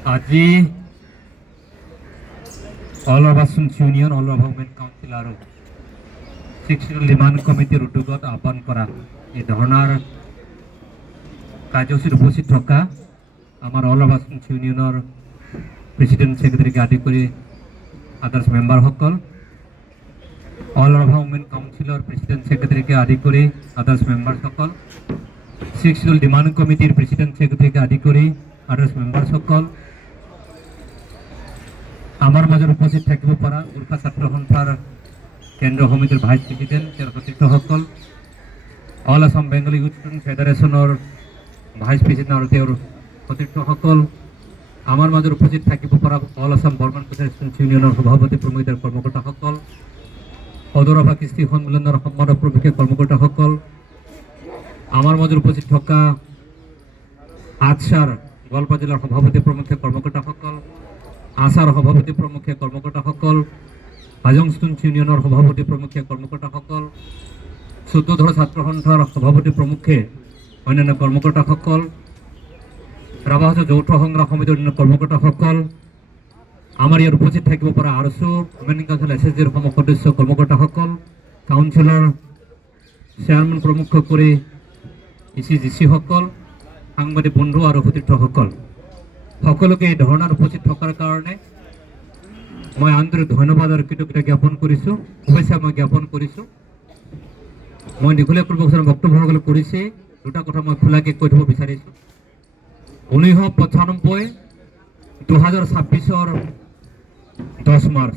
আজি all of Assam union all of women council আৰু শিক্ষক ডিমাণ্ড কমিটিৰ উদ্যোগত আহ্বান কৰা এই ধৰ্ণাৰ কাৰ্যসূচীত উপস্থিত থকা আমাৰ অল অফ আছাম ইউনিয়নৰ প্ৰেচিডেণ্ট ছেক্ৰেটাৰীকে আদি কৰি আদাৰ্ছ মেম্বাৰসকল, অল অফ উমেন কাউন্সিলৰ প্ৰেচিডেণ্ট ছেক্ৰেটাৰীকে আদি কৰি আদাৰ্ছ মেম্বাৰসকল, শিক্ষক ডিমাণ্ড কমিটিৰ প্ৰেচিডেণ্ট ছেক্ৰেটাৰীকে আদি কৰি আদাৰ্ছ মেম্বাৰসকল, আমাৰ মাজত উপস্থিত থাকিব পৰা গোৰ্খা ছাত্ৰ সন্থাৰ কেন্দ্ৰীয় সমিতিৰ ভাইচ প্ৰেচিডেণ্ট তেওঁৰ সতীৰ্থসকল, all Assam Bengali youth student ফেডাৰেশ্যনৰ ভাইচ প্ৰেচিডেণ্ট আৰু তেওঁৰ সতীৰ্থসকল, আমাৰ মাজত উপস্থিত থাকিব পৰা অল আছাম বৰ্মান ফেডাৰেশ্যন ইউনিয়নৰ সভাপতি প্ৰমোদৰ কৰ্মকৰ্তাসকল, সদৌৰভা কৃষ্টি সন্মিলনৰ সম্মানক বিশেষ কৰ্মকৰ্তাসকল, আমাৰ মাজত উপস্থিত থকা আটছাৰ গোৱালপাৰা জিলাৰ সভাপতি প্ৰমুখ্য কৰ্মকৰ্তাসকল, আছাৰ সভাপতি প্ৰমুখ্য কৰ্মকৰ্তাসকল, হাজংষ্টুন ইউনিয়নৰ সভাপতি প্ৰমুখ্য কৰ্মকৰ্তাসকল, চৌদ্দধৰা ছাত্ৰ সন্থাৰ সভাপতি প্ৰমুখ্যে অন্যান্য কৰ্মকৰ্তাসকল, ৰাভাহাজৰ যৌথ সংগ্ৰাম সমিতিৰ অন্যান্য কৰ্মকৰ্তাসকল, আমাৰ ইয়াত উপস্থিত থাকিব পৰা আৰচু উমেন কাউন্সিল SSG ৰ সদস্য কৰ্মকৰ্তাসকল, কাউন্সিলৰ চেয়াৰমেন প্ৰমুখ কৰি ECGC-সকল, সাংবাদিক বন্ধু আৰু সতীৰ্থসকল, সকলোকে এই ধৰ্ণাত উপস্থিত থকাৰ কাৰণে মই আন্তৰিক ধন্যবাদ আৰু কৃতজ্ঞতা জ্ঞাপন কৰিছোঁ, শুভেচ্ছা মই জ্ঞাপন কৰিছোঁ। মই দীঘলীয়া পূৰ্বকচৰ বক্তব্যসকল কৰিছে, দুটা কথা মই খোলাকৈ কৈ থ'ব বিচাৰিছোঁ। 1995 2026 10 মাৰ্চ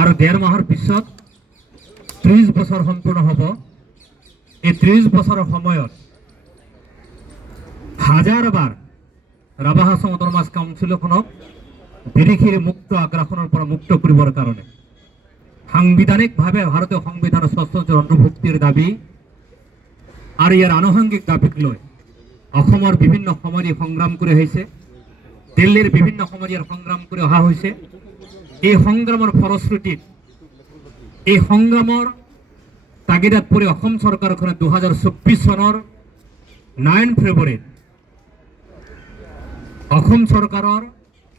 আৰু 1.5 মাহৰ পিছত 30 বছৰ সম্পূৰ্ণ হ'ব। এই 30 বছৰৰ সময়ত হাজাৰবাৰ ৰাভা হাছং অট'নমাছ কাউন্সিলখনক বিদেশীৰ মুক্ত আগ্ৰাসনৰ পৰা মুক্ত কৰিবৰ কাৰণে সাংবিধানিকভাৱে ভাৰতীয় সংবিধানৰ ৬৬ অন্তৰ্ভুক্তিৰ দাবী আৰু ইয়াৰ আনুষংগিক দাবীক লৈ অসমৰ বিভিন্ন সময়ত সংগ্ৰাম কৰি আহিছে, দিল্লীৰ বিভিন্ন সময়ত ইয়াৰ সংগ্ৰাম কৰি অহা হৈছে। এই সংগ্ৰামৰ ফলশ্ৰুতিত এই সংগ্ৰামৰ তাগিদাত পৰি অসম চৰকাৰখনে 2024 চনৰ 9 ফেব্ৰুৱাৰীত অসম চৰকাৰৰ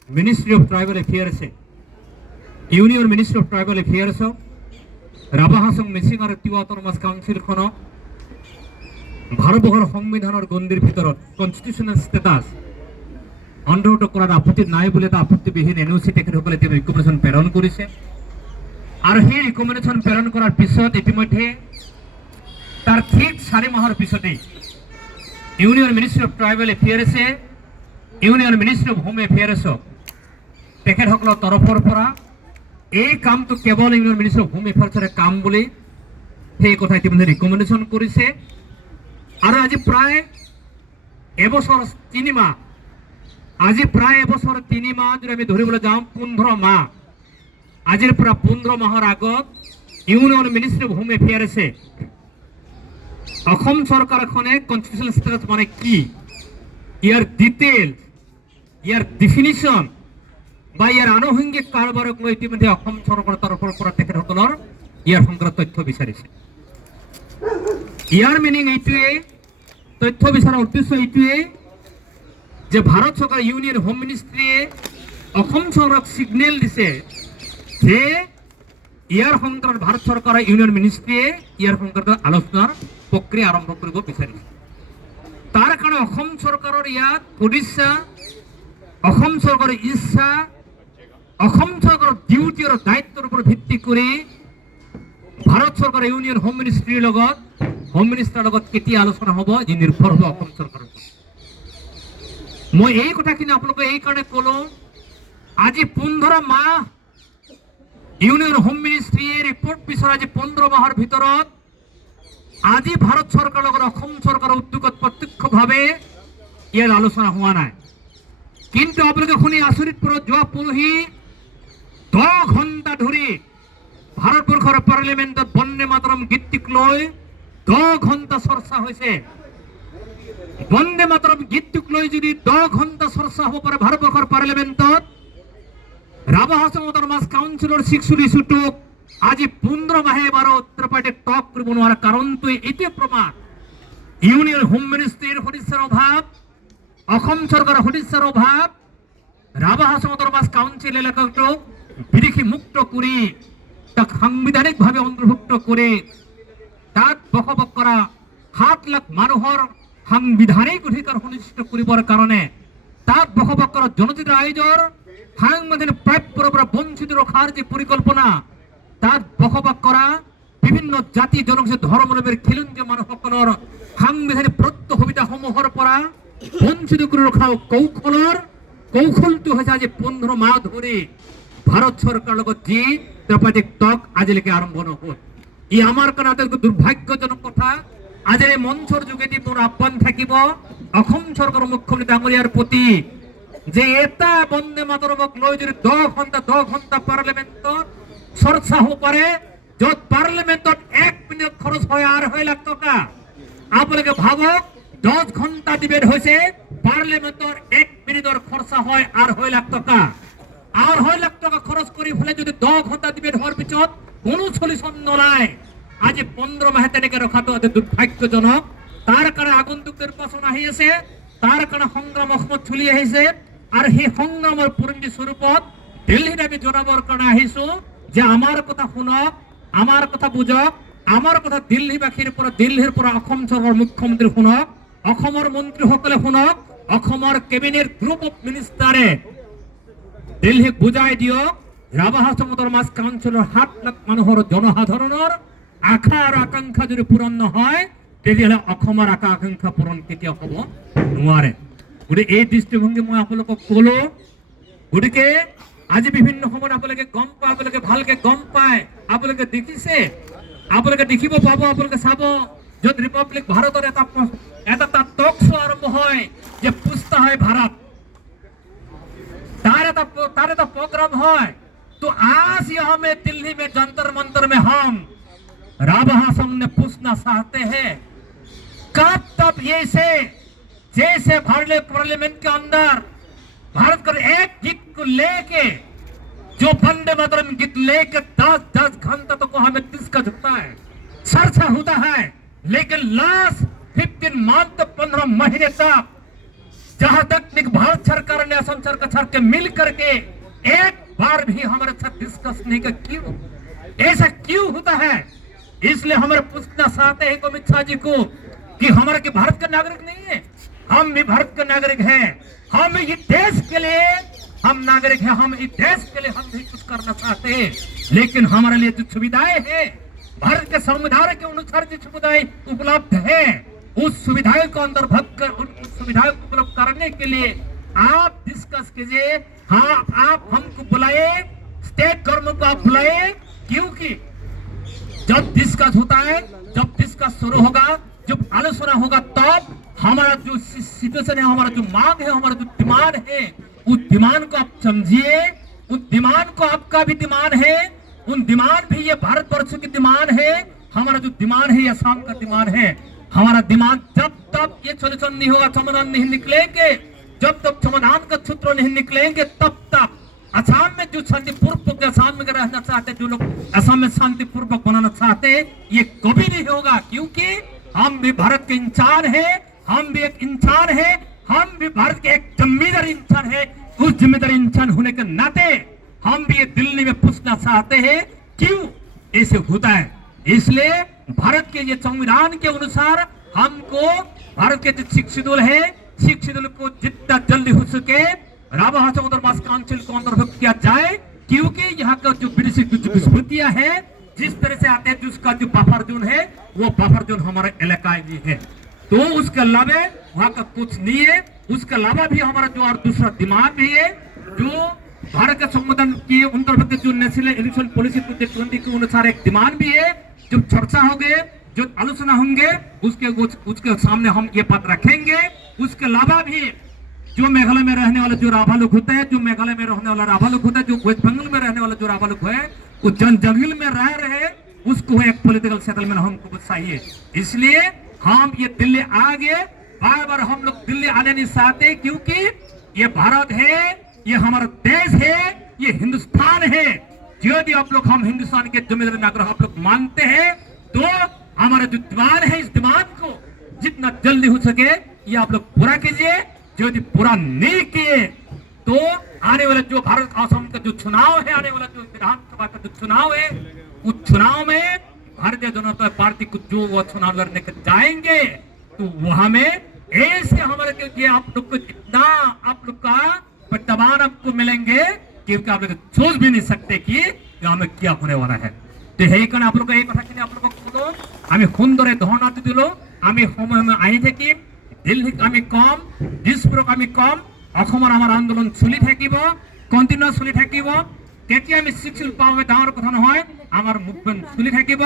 মিনিষ্ট্ৰী অফ ট্ৰাইবেল এফেয়াৰ্ছে ইউনিয়ন মিনিষ্ট্ৰী অফ ট্ৰাইবেল এফেয়াৰ্ছক ৰাভা হাছং মিচিং আৰু তিৱা অট'নমাছ কাউন্সিলখনক ভাৰতবৰ্ষৰ সংবিধানৰ গণ্ডিৰ ভিতৰত কনষ্টিটিউচনেল ষ্টেটাছ অন্তৰ্ভুক্ত কৰাৰ আপত্তি নাই বুলি এটা আপত্তিবিহীন NOC তেখেতসকলে তেওঁ ৰিকমেণ্ডেশ্যন প্ৰেৰণ কৰিছে। আৰু সেই ৰিকমেণ্ডেশ্যন প্ৰেৰণ কৰাৰ পিছত ইতিমধ্যে তাৰ ঠিক 4 মাহৰ পিছতেই ইউনিয়ন মিনিষ্ট্ৰী অফ ট্ৰাইবেল এফেয়াৰ্ছে ইউনিয়ন মিনিষ্ট্ৰী অফ হোম এফেয়াৰ্ছক তেখেতসকলৰ তৰফৰ পৰা এই কামটো কেৱল ইউনিয়ন মিনিষ্ট্ৰী অফ হোম এফেয়াৰ্ছৰে কাম বুলি সেই কথা ইতিমধ্যে ৰিকমেণ্ডেশ্যন কৰিছে। আৰু আজি প্ৰায় এবছৰ 3 মাহ আজি প্ৰায় এবছৰ 3 মাহ যদি আমি ধৰিবলৈ যাওঁ 15 মাহ আজিৰ পৰা 15 মাহৰ আগত ইউনিয়ন মিনিষ্ট্ৰী অফ হোম এফেয়াৰ্ছে অসম চৰকাৰখনে কনষ্টিটিউচনেল ষ্টেটাছ মানে কি, ইয়াৰ ডিটেইলছ, ইয়াৰ ডিফিনিশ্যন বা ইয়াৰ আনুষংগিক কাৰবাৰক লৈ ইতিমধ্যে অসম চৰকাৰৰ তৰফৰ পৰা তেখেতসকলৰ ইয়াৰ সংক্ৰান্ত তথ্য বিচাৰিছে। ইয়াৰ মিনিং এইটোৱে, তথ্য বিচৰাৰ উদ্দেশ্য এইটোৱে যে ভাৰত চৰকাৰ ইউনিয়ন হোম মিনিষ্ট্ৰীয়ে অসম চৰকাৰক ছিগনেল দিছে যে ইয়াৰ সংক্ৰান্ত ভাৰত চৰকাৰৰ ইউনিয়ন মিনিষ্ট্ৰীয়ে ইয়াৰ সংক্ৰান্ত আলোচনাৰ প্ৰক্ৰিয়া আৰম্ভ কৰিব বিচাৰিছে। তাৰ কাৰণে অসম চৰকাৰৰ ইয়াত সদিচ্ছা, অসম চৰকাৰৰ ইচ্ছা, অসম চৰকাৰৰ ডিউটি আৰু দায়িত্বৰ ওপৰত ভিত্তি কৰি ভাৰত চৰকাৰৰ ইউনিয়ন হোম মিনিষ্ট্ৰীৰ লগত হোম মিনিষ্টাৰৰ লগত কেতিয়া আলোচনা হ'ব যি নিৰ্ভৰ হ'ব অসম চৰকাৰৰ ওপৰত। মই এই কথাখিনি আপোনালোকে এই কাৰণে ক'লো, আজি 15 মাহ ইউনিয়ন হোম মিনিষ্ট্ৰীয়ে ৰিপৰ্ট বিচৰা আজি 15 মাহৰ ভিতৰত আজি ভাৰত চৰকাৰৰ লগত অসম চৰকাৰৰ উদ্যোগত প্ৰত্যক্ষভাৱে ইয়াৰ আলোচনা হোৱা নাই। কিন্তু আপোনালোকে শুনি আচৰিত পৰত যোৱা পৰহি 10 ঘণ্টা ধৰি ভাৰতবৰ্ষৰ পাৰ্লিমেণ্টত বন্দে মাতৰম গীতটিক লৈ 10 ঘণ্টা চৰ্চা হৈছে। বন্দে মাতৰম গীতটোক লৈ যদি 10 ঘণ্টা চৰ্চা হ'ব পাৰে ভাৰতবৰ্ষৰ পাৰ্লিমেণ্টত, ৰাভা হাছং অট'নমাছ কাউন্সিলৰ 6 ইছ্যুটোক আজি 15 মাহে বাৰো উত্তৰ পাৰ্টিয়ে টক কৰিব নোৱাৰা কাৰণটো এইটোৱে প্ৰমাণ ইউনিয়ন হোম মিনিষ্ট্ৰীৰ সদিচ্ছাৰ অভাৱ, অসম চৰকাৰৰ সদিচ্ছাৰ অভাৱ, ৰাবাহা সমতল মাস কাউন্সিল এলাকাটো বিদেশী মুক্ত কৰে তাক সাংবিধানিকভাৱে অন্তৰ্ভুক্ত কৰে তাত বসবাস কৰা 7 লাখ মানুহৰ সাংবিধানিক অধিকাৰ সুনিশ্চিত কৰিবৰ কাৰণে তাত বসবাস কৰা জনজাতি ৰাইজৰ সাংবিধানিক প্ৰাপ্যৰ পৰা বঞ্চিত ৰখাৰ যে পৰিকল্পনা তাত বসবাস কৰা বিভিন্ন জাতি জনগোষ্ঠী ধৰ্মলম্বীৰ খিলঞ্জীয়া মানুহসকলৰ সাংবিধানিক প্ৰত্য সুবিধাসমূহৰ পৰা বঞ্চিত কৰি ৰখাৰ কৌশলটো হৈছে আজি 15 মাহ ধৰি ভাৰত চৰকাৰৰ লগত যি ত্ৰিপাক্ষিক তক আজিলৈকে আৰম্ভ নহল। ই আমাৰ কাৰণে আটাইতকৈ দুৰ্ভাগ্যজনক কথা। আজিৰ এই মঞ্চৰ যোগেদি মোৰ আহ্বান থাকিব অসম চৰকাৰৰ মুখ্যমন্ত্ৰী ডাঙৰীয়াৰ প্ৰতি যে এটা বন্দে মাতৰমক লৈ যদি 10 ঘণ্টা পাৰ্লিমেণ্টত চৰ্চা হ'ব পাৰে, য'ত পাৰ্লিমেণ্টত 1 মিনিট খৰচ হয় 2.5 লাখ টকা। আপোনালোকে ভাবক 10 ঘণ্টা ডিবেট হৈছে, পাৰ্লিমেণ্টৰ 1 মিনিটৰ খৰচা হয় 2.5 লাখ টকা। 2.5 লাখ টকা খৰচ কৰি ফেলে যদি 10 ঘণ্টা ডিবেট হোৱাৰ পিছত কোনো সলিউশন নলয়, আজি 15 মাহে তেনেকে ৰখাটো অতি দুৰ্ভাগ্যজনক। তাৰ কাৰণে আগন্তুক নিৰ্বাচন আহি আছে, তাৰ কাৰণে সংগ্ৰাম অসমত চলি আহিছে আৰু সেই সংগ্ৰামৰ পৰিণতি স্বৰূপত দিল্লীত আমি জনাবৰ কাৰণে আহিছো যে আমাৰ কথা শুনক, আমাৰ কথা বুজক, আমাৰ কথা দিল্লীৰ পৰা অসম চৰকাৰৰ মুখ্যমন্ত্ৰী শুনক, অসমৰ মন্ত্ৰীসকলে শুনক, অসমৰ কেবিনেট গ্ৰুপ অফ মিনিষ্টাৰে দিল্লীক বুজাই দিয়ক ৰাবাহা সমতল মাছ কাউন্সিলৰ 7 লাখ মানুহৰ জনসাধাৰণৰ আশা আৰু আকাংক্ষা যদি পূৰণ নহয় তেতিয়াহ'লে অসমৰ আশা আকাংক্ষা পূৰণ কেতিয়াও হ'ব নোৱাৰে। গতিকে এই দৃষ্টিভংগী মই আপোনালোকক ক'লো। গতিকে আজি বিভিন্ন সময়ত আপোনালোকে গম পায়, আপোনালোকে ভালকে গম পায়, আপোনালোকে দেখিছে, আপোনালোকে দেখিব পাব, আপোনালোকে চাব য'ত ৰিপাব্লিক ভাৰতৰ এটা টক শ্ব' আৰম্ভ হয় যে পুষ্টা হয় ভাৰত, तार प्रोग्राम है। तो आज यहाँ में दिल्ली में जंतर मंतर में हम राबाहा सामने पूछना चाहते हैं कब तब जैसे भारतीय पार्लियामेंट के अंदर भारत का एक गीत को लेके जो वंदे मातरम गीत लेके 10 घंटा तो हमें डिस्कस होता है, चर्चा होता है, लेकिन लास्ट 15 मंथ 15 महीने तक जहां तक भारत सरकार ने असम सरकार के मिल करके एक बार भी हमारे साथ डिस्कस नहीं कर, क्यों ऐसा क्यों होता है? इसलिए हमारे पूछना चाहते हैं अमित शाह जी को कि हमारे के भारत का नागरिक नहीं है, हम भी भारत का नागरिक हैं, हम ये देश के लिए हम नागरिक हैं, हम इस देश के लिए हम भी कुछ करना चाहते हैं, लेकिन हमारे लिए जो सुविधाएं हैं भारत के संविधान के अनुसार जो सुविधाएं उपलब्ध है उस सुविधाओं को अंतर्भुक्त कर उन सुविधाओं को उपलब्ध करने के लिए आप डिस्कस कीजिए। हाँ, आप हमको बुलाए, स्टेट गवर्नमेंट को आप बुलाए, क्योंकि जब डिस्कस होता है, जब डिस्कस शुरू होगा, जब आलोचना होगा, तब हमारा जो सिचुएशन है, हमारा जो मांग है, हमारा जो डिमांड है, उस डिमांड को आप समझिए। उस डिमांड को आपका भी डिमांड है, उन डिमांड भी ये भारतवर्ष की डिमांड है, हमारा जो डिमांड है ये असम का डिमांड है। हमारा दिमाग जब तक ये सोल्यूशन नहीं होगा, समाधान नहीं निकलेंगे, जब तक समाधान का सूत्र नहीं निकलेंगे, तब तक असम में जो शांतिपूर्वक असम में रहना चाहते, जो लोग असम में शांतिपूर्वक बनाना चाहते हैं, ये कभी नहीं होगा, क्योंकि हम भी भारत के इंसान हैं, हम भी एक इंसान हैं, हम भी भारत के एक जिम्मेदार इंसान है। उस जिम्मेदार इंसान होने के नाते हम भी ये दिल्ली में पूछना चाहते हैं क्यों ऐसे होता है। इसलिए भारत के ये संविधान के अनुसार हमको भारत के जो सिख शेड्यूल है, सिख शेड्यूल को जितना जल्दी हो सके राबाहा समतल मास काउंसिल को अंतर्भुक्त किया जाए, क्योंकि यहाँ का जो विदेशी विस्फोटियां है जिस तरह से आते हैं, जिसका जो बफर जोन है वो बफर जोन हमारे इलाकाई में है, तो उसके अलावा वहाँ का कुछ नहीं है। उसके अलावा भी हमारा जो और दूसरा दिमाग भी है, जो भारत के संविधान की अंतर्गत जो नेशनल इलेक्शन पॉलिसी 2020 के अनुसार एक डिमांड भी है, जो चर्चा होंगे, जो आलोचना होंगे, उसके सामने हम ये बात रखेंगे। उसके अलावा भी जो मेघालय में रहने वाले जो राभा लोग होते हैं, जो मेघालय में रहने वाला राभा लोग होता है, जो वेस्ट बंगाल में रहने वाला जो राभा लोग है, वो जंगल में रह रहे, उसको एक पॉलिटिकल सेटलमेंट हमको चाहिए। इसलिए हम ये दिल्ली आ गए, बार बार हम लोग दिल्ली आने नहीं चाहते, क्योंकि ये भारत है, ये हमारा देश है, ये हिंदुस्तान है। यदि आप लोग हम हिंदुस्तान के जिम्मेदार नागरिक आप लोग मानते हैं, तो हमारा जो डिमांड है, इस डिमांड को जितना जल्दी हो सके ये आप लोग पूरा कीजिए। यदि पूरा नहीं किए तो आने वाला जो भारत असम का जो चुनाव है, आने वाला जो विधानसभा का जो चुनाव है, उस चुनाव में भारतीय जनता पार्टी को जो वो चुनाव लड़ने के जाएंगे, तो वहां में ऐसे हमारे के आप लोग को इतना आप लोग का दबाव आपको मिलेंगे क्योंकि आप लोग सोच भी नहीं सकते कि यहाँ में क्या होने वाला है। तो हे कारण आप लोग এই কথাখিনি আপনাদের বলো, আমি সুন্দরে ধর্ণাতে দিল, আমি সময় আই থাকি, দিল্লি আমি কম, দিসপুরক আমি কম, অসমৰ আমাৰ আন্দোলন চলি থাকিব, কন্টিনিউ চলি থাকিব। কেতিয়া আমি শিক্ষিত পাওঁগে ডাঙৰ কথা নহয়, আমাৰ মুভমেন্ট চলি থাকিব,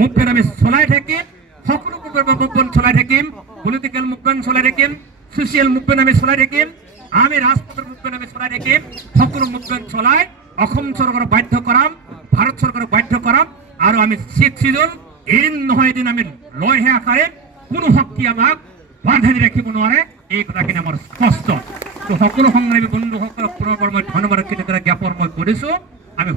মুভমেন্ট আমি চলাই থাকিম, সকলো মুভমেন্ট চলাই থাকিম, পলিটিক্যাল মুভমেন্ট চলাই থাকিম, সোশ্যাল মুভমেন্ট আমি চলাই থাকিম, আমি রাজপথের মুভমেন্ট আমি চলাই থাকিম, সকলো মুভমেন্ট চলাই অসম চৰকাৰক বাধ্য কৰাম, ভাৰত চৰকাৰক বাধ্য কৰাম, আৰু আমি শিক্ষিত এদিন নহয় এদিন আমি লয়হে আকাৰে কোনো শক্তি আমাক বাধা দি ৰাখিব নোৱাৰে, এই কথাখিনি আমাৰ স্পষ্ট। তো সকলো সংগ্ৰামী বন্ধুসকলক পুনৰবাৰ মই ধন্যবাদ জ্ঞাপন মই কৰিছো। আমি